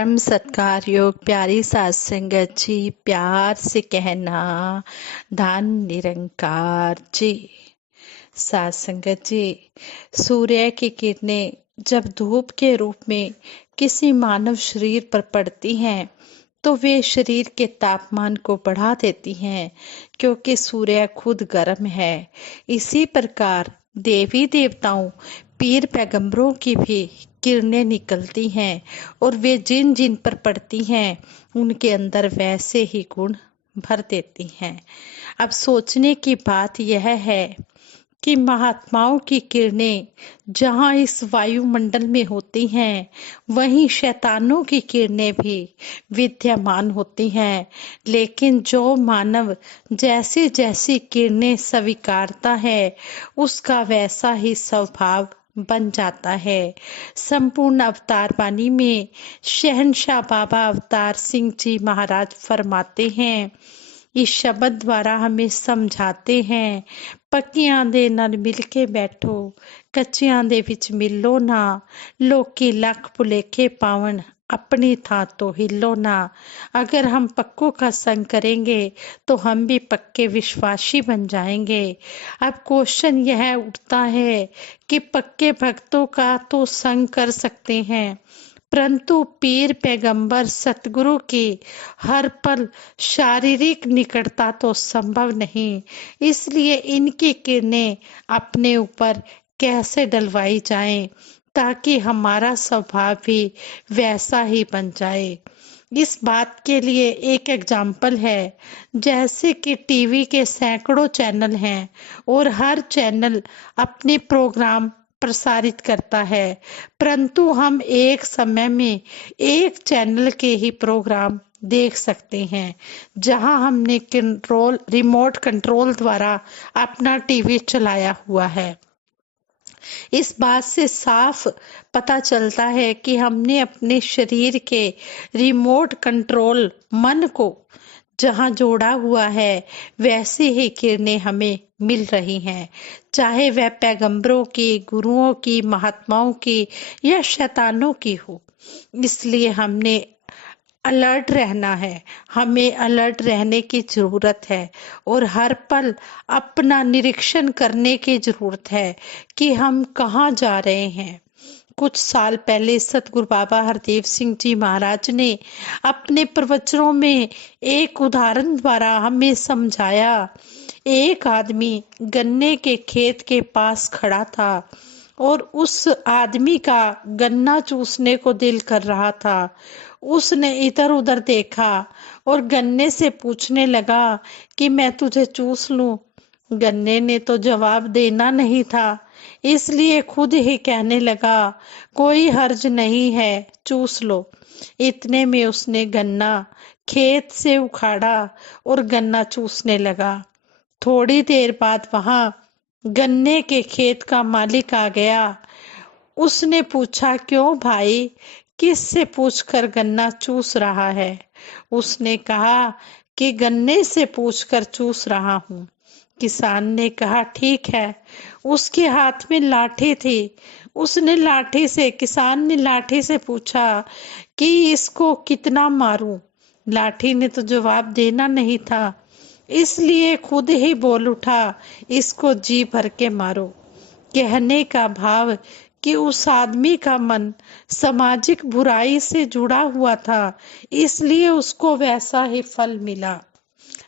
परम सत्कार योग प्यारी सात संगत जी, प्यार से कहना धन निरंकार जी। सात संगत जी, सूर्य की किरणें जब धूप के रूप में किसी मानव शरीर पर पड़ती हैं तो वे शरीर के तापमान को बढ़ा देती हैं, क्योंकि सूर्य खुद गर्म है। इसी प्रकार देवी देवताओं, पीर पैगंबरों की भी किरणें निकलती हैं और वे जिन जिन पर पड़ती हैं उनके अंदर वैसे ही गुण भर देती हैं। अब सोचने की बात यह है कि महात्माओं की किरणें जहाँ इस वायुमंडल में होती हैं, वहीं शैतानों की किरणें भी विद्यमान होती हैं। लेकिन जो मानव जैसी जैसी किरणें स्वीकारता है, उसका वैसा ही स्वभाव बन जाता है। संपूर्ण अवतार वाणी में शहंशाह बाबा अवतार सिंह जी महाराज फरमाते हैं, इस शब्द द्वारा हमें समझाते हैं, पक्कियां दे नाल मिल के बैठो, कच्चियां दे विच मिलो ना, लोकी लख भुलेखे पावन, अपनी था तो हिलो ना। अगर हम पक्कों का संग करेंगे तो हम भी पक्के विश्वासी बन जाएंगे। अब क्वेश्चन यह उठता है कि पक्के भक्तों का तो संग कर सकते हैं, परंतु पीर पैगंबर सतगुरु की हर पल शारीरिक निकटता तो संभव नहीं। इसलिए इनकी किरणें अपने ऊपर कैसे डलवाई जाएं ताकि हमारा स्वभाव भी वैसा ही बन जाए। इस बात के लिए एक एग्जाम्पल है, जैसे कि टीवी के सैकड़ों चैनल हैं और हर चैनल अपने प्रोग्राम प्रसारित करता है, परंतु हम एक समय में एक चैनल के ही प्रोग्राम देख सकते हैं, जहां हमने रिमोट कंट्रोल द्वारा अपना टीवी चलाया हुआ है। इस बात से साफ पता चलता है कि हमने अपने शरीर के रिमोट कंट्रोल मन को जहां जोड़ा हुआ है, वैसे ही किरणें हमें मिल रही हैं, चाहे वह पैगंबरों की, गुरुओं की, महात्माओं की या शैतानों की हो। इसलिए हमने अलर्ट रहना है, हमें अलर्ट रहने की जरूरत है और हर पल अपना निरीक्षण करने की जरूरत है कि हम कहाँ जा रहे हैं। कुछ साल पहले सतगुरु बाबा हरदेव सिंह जी महाराज ने अपने प्रवचनों में एक उदाहरण द्वारा हमें समझाया। एक आदमी गन्ने के खेत के पास खड़ा था और उस आदमी का गन्ना चूसने को दिल कर रहा था। उसने इधर उधर देखा और गन्ने से पूछने लगा कि मैं तुझे चूस लूं। गन्ने ने तो जवाब देना नहीं था, इसलिए खुद ही कहने लगा, कोई हर्ज नहीं है, चूस लो। इतने में उसने गन्ना खेत से उखाड़ा और गन्ना चूसने लगा। थोड़ी देर बाद वहां गन्ने के खेत का मालिक आ गया। उसने पूछा, क्यों भाई, किस से पूछकर गन्ना चूस रहा है? उसने कहा कि गन्ने से पूछकर चूस रहा हूँ। किसान ने कहा, ठीक है। उसके हाथ में लाठी थी। किसान ने लाठी से पूछा कि इसको कितना मारूं? लाठी ने तो जवाब देना नहीं था, इसलिए खुद ही बोल उठा, इसको जी भर के मारो। कहने का भाव कि उस आदमी का मन सामाजिक बुराई से जुड़ा हुआ था, इसलिए उसको वैसा ही फल मिला।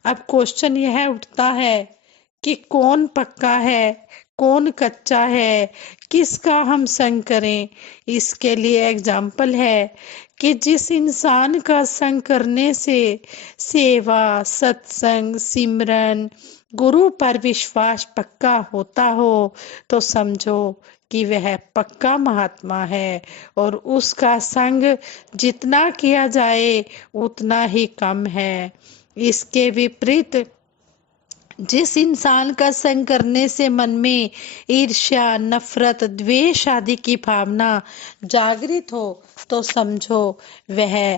अब क्वेश्चन यह उठता है कि कौन पक्का है, कौन कच्चा है, किसका हम संग करें। इसके लिए एग्जाम्पल है कि जिस इंसान का संग करने से सेवा, सत्संग, सिमरन, गुरु पर विश्वास पक्का होता हो, तो समझो कि वह पक्का महात्मा है और उसका संग जितना किया जाए उतना ही कम है। इसके विपरीत जिस इंसान का संग करने से मन में ईर्ष्या, नफरत, द्वेष आदि की भावना जागृत हो, तो समझो वह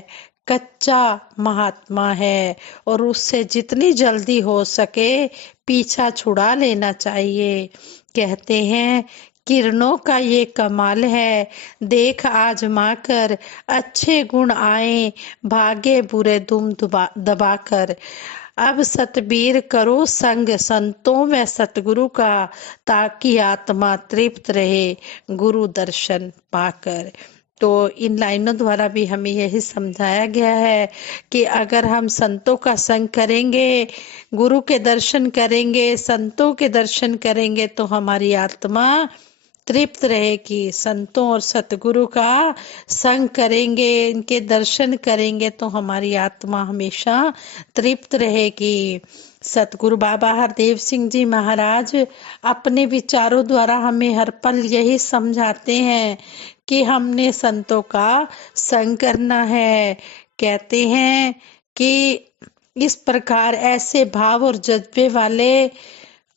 कच्चा महात्मा है और उससे जितनी जल्दी हो सके पीछा छुड़ा लेना चाहिए। कहते हैं किरणों का ये कमाल है, देख आजमा कर, अच्छे गुण आए, भागे बुरे दुम दबाकर। अब सतबीर करो संग संतों व सतगुरु का, ताकि आत्मा तृप्त रहे गुरु दर्शन पाकर। तो इन लाइनों द्वारा भी हमें यही समझाया गया है कि अगर हम संतों का संग करेंगे, गुरु के दर्शन करेंगे, संतों के दर्शन करेंगे, तो हमारी आत्मा तृप्त रहेगी। संतों और सतगुरु का संग करेंगे, इनके दर्शन करेंगे, तो हमारी आत्मा हमेशा तृप्त रहेगी। सतगुरु बाबा हरदेव सिंह जी महाराज अपने विचारों द्वारा हमें हर पल यही समझाते हैं कि हमने संतों का संग करना है। कहते हैं कि इस प्रकार ऐसे भाव और जज्बे वाले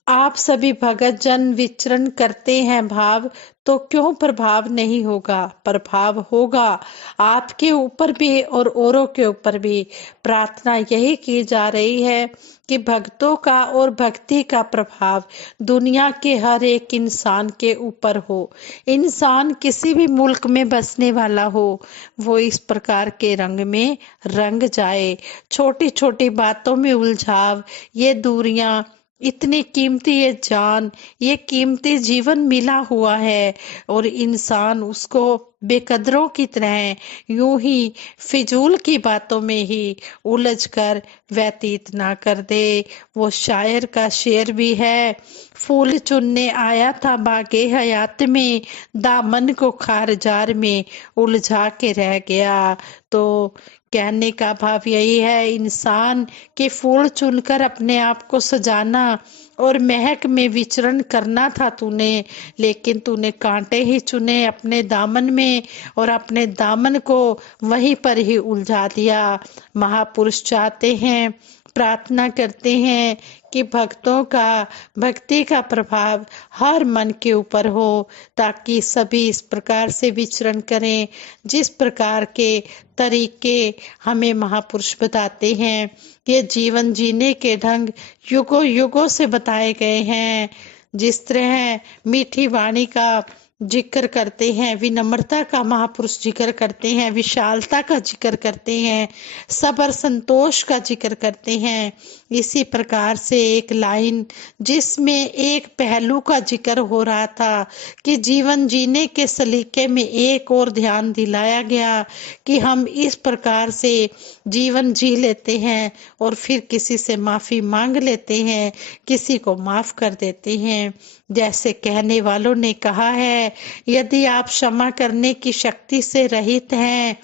आप सभी भगत जन विचरण करते हैं भाव, तो क्यों प्रभाव नहीं होगा? प्रभाव होगा आपके ऊपर भी और औरों के ऊपर भी। प्रार्थना यही की जा रही है कि भक्तों का और भक्ति का प्रभाव दुनिया के हर एक इंसान के ऊपर हो। इंसान किसी भी मुल्क में बसने वाला हो, वो इस प्रकार के रंग में रंग जाए। छोटी छोटी बातों में उलझाव, ये दूरियां, इतनी कीमती ये जान, ये कीमती जीवन मिला हुआ है, और इंसान उसको बेकदरों की तरह यूं ही फिजूल की बातों में ही उलझ कर व्यतीत ना कर दे। वो शायर का शेर भी है, फूल चुनने आया था बागे हयात में, दामन को खारजार में उलझा के रह गया। तो कहने का भाव यही है इंसान कि फूल चुनकर अपने आप को सजाना और महक में विचरण करना था तूने, लेकिन तूने कांटे ही चुने अपने दामन में और अपने दामन को वहीं पर ही उलझा दिया। महापुरुष चाहते हैं, प्रार्थना करते हैं कि भक्तों का भक्ति का प्रभाव हर मन के ऊपर हो, ताकि सभी इस प्रकार से विचरण करें जिस प्रकार के तरीके हमें महापुरुष बताते हैं। ये जीवन जीने के ढंग युगों युगों से बताए गए हैं। जिस तरह मीठी वाणी का जिक्र करते हैं, विनम्रता का महापुरुष जिक्र करते हैं, विशालता का जिक्र करते हैं, सबर संतोष का जिक्र करते हैं, इसी प्रकार से एक लाइन जिसमें एक पहलू का जिक्र हो रहा था कि जीवन जीने के सलीके में एक और ध्यान दिलाया गया कि हम इस प्रकार से जीवन जी लेते हैं और फिर किसी से माफी मांग लेते हैं, किसी को माफ कर देते हैं। जैसे कहने वालों ने कहा है, यदि आप क्षमा करने की शक्ति से रहित हैं,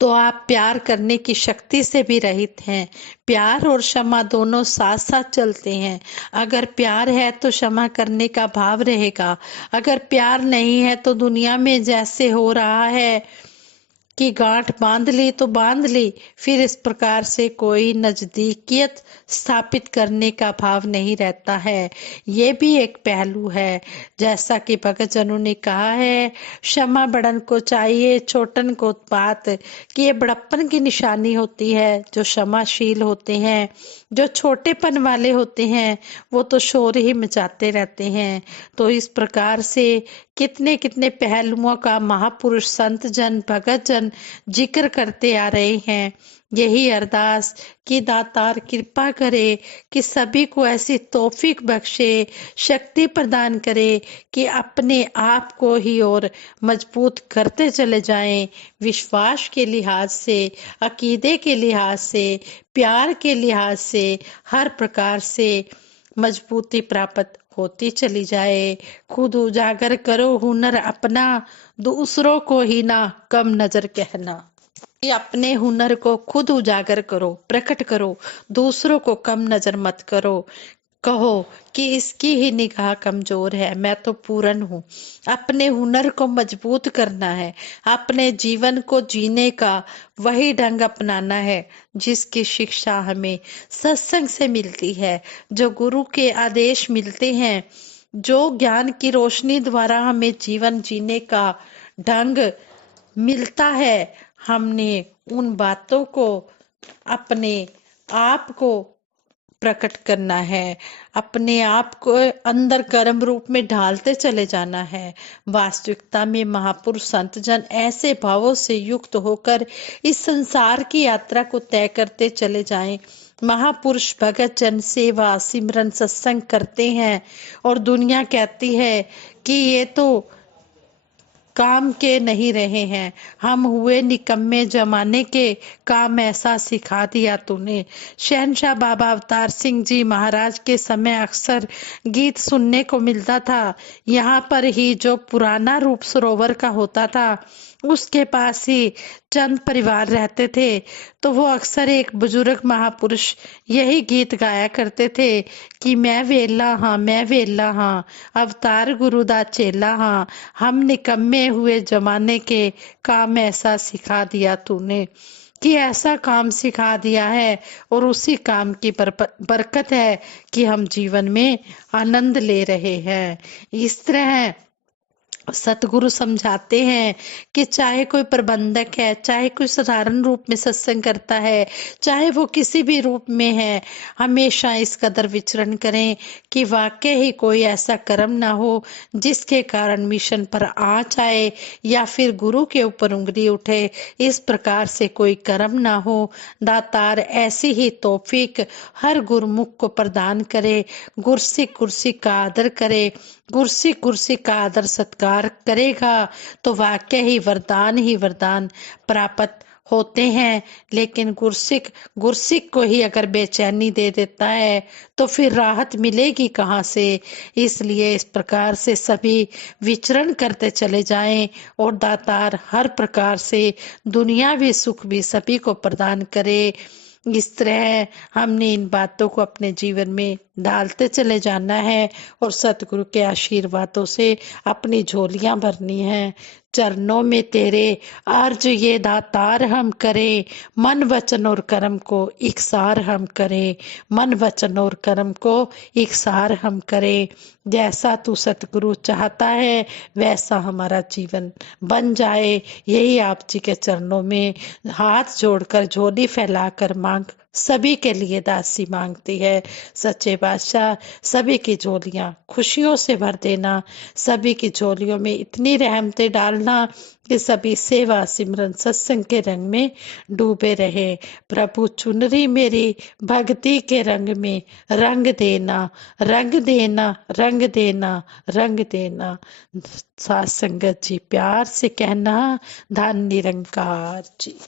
तो आप प्यार करने की शक्ति से भी रहित हैं। प्यार और क्षमा दोनों साथ साथ चलते हैं। अगर प्यार है तो क्षमा करने का भाव रहेगा, अगर प्यार नहीं है तो दुनिया में जैसे हो रहा है कि गांठ बांध ली तो बांध ली, फिर इस प्रकार से कोई नजदीकियत स्थापित करने का भाव नहीं रहता है। ये भी एक पहलू है। जैसा कि भगत जनों ने कहा है, क्षमा बड़न को चाहिए छोटन को उत्पात, कि ये बड़प्पन की निशानी होती है। जो क्षमाशील होते हैं, जो छोटेपन वाले होते हैं, वो तो शोर ही मचाते रहते हैं। तो इस प्रकार से कितने कितने पहलुओं का महापुरुष संत जन भगत जन जिक्र करते आ रहे हैं। यही अरदास कि दातार कृपा करे कि सभी को ऐसी तौफीक बख्शे, शक्ति प्रदान करे कि अपने आप को ही और मजबूत करते चले जाएं, विश्वास के लिहाज से, अकीदे के लिहाज से, प्यार के लिहाज से, हर प्रकार से मजबूती प्राप्त होती चली जाए। खुद उजागर करो हुनर अपना, दूसरों को ही ना कम नजर कहना। कि अपने हुनर को खुद उजागर करो, प्रकट करो, दूसरों को कम नजर मत करो। कहो कि इसकी ही निगाह कमजोर है, मैं तो पूर्ण हूँ। अपने हुनर को मजबूत करना है, अपने जीवन को जीने का वही ढंग अपनाना है जिसकी शिक्षा हमें सत्संग से मिलती है, जो गुरु के आदेश मिलते हैं, जो ज्ञान की रोशनी द्वारा हमें जीवन जीने का ढंग मिलता है। हमने उन बातों को, अपने आप को प्रकट करना है, अपने आप को अंदर कर्म रूप में ढालते चले जाना है। वास्तविकता में महापुरुष संत जन ऐसे भावों से युक्त होकर इस संसार की यात्रा को तय करते चले जाएं। महापुरुष भगत जन सेवा सिमरन सत्संग करते हैं और दुनिया कहती है कि ये तो काम के नहीं रहे हैं, हम हुए निकम्मे जमाने के, काम ऐसा सिखा दिया तूने। शहनशाह बाबा अवतार सिंह जी महाराज के समय अक्सर गीत सुनने को मिलता था। यहाँ पर ही जो पुराना रूप सरोवर का होता था उसके पास ही चंद परिवार रहते थे, तो वो अक्सर एक बुजुर्ग महापुरुष यही गीत गाया करते थे कि मैं वेला हाँ अवतार गुरु दा चेला हाँ, हम निकम्मे हुए जमाने के, काम ऐसा सिखा दिया तूने। कि ऐसा काम सिखा दिया है और उसी काम की बरकत है कि हम जीवन में आनंद ले रहे हैं। इस तरह सतगुरु समझाते हैं कि चाहे कोई प्रबंधक है, चाहे कोई साधारण रूप में सत्संग करता है, चाहे वो किसी भी रूप में है, हमेशा इस कदर विचरण करें कि वाकई ही कोई ऐसा कर्म ना हो जिसके कारण मिशन पर आँच आए या फिर गुरु के ऊपर उंगली उठे। इस प्रकार से कोई कर्म ना हो। दातार ऐसी ही तौफीक हर गुरमुख को प्रदान करे। गुरसिक कुर्सी का आदर करे, गुरसिक कुर्सी का आदर सत्कार करेगा तो वाकई ही वरदान प्राप्त होते हैं। लेकिन गुरसिक को ही अगर बेचैनी दे देता है तो फिर राहत मिलेगी कहाँ से। इसलिए इस प्रकार से सभी विचरण करते चले जाएं और दातार हर प्रकार से दुनियावी सुख भी सभी को प्रदान करे। इस तरह हमने इन बातों को अपने जीवन में डालते चले जाना है और सतगुरु के आशीर्वादों से अपनी झोलियां भरनी है। चरणों में तेरे अर्ज ये दातार हम करें, मन वचन और कर्म को इकसार हम करें, मन वचन और कर्म को इकसार हम करें। जैसा तू सतगुरु चाहता है वैसा हमारा जीवन बन जाए, यही आप जी के चरणों में हाथ जोड़कर झोली फैलाकर मांग सभी के लिए दासी मांगती है। सच्चे बादशाह सभी की झोलियां खुशियों से भर देना, सभी की झोलियों में इतनी रहमतें डालना कि सभी सेवा सिमरन सत्संग के रंग में डूबे रहे। प्रभु चुनरी मेरी भक्ति के रंग में रंग देना, रंग देना, रंग देना, रंग देना। साथ संगत जी प्यार से कहना, धन निरंकार जी।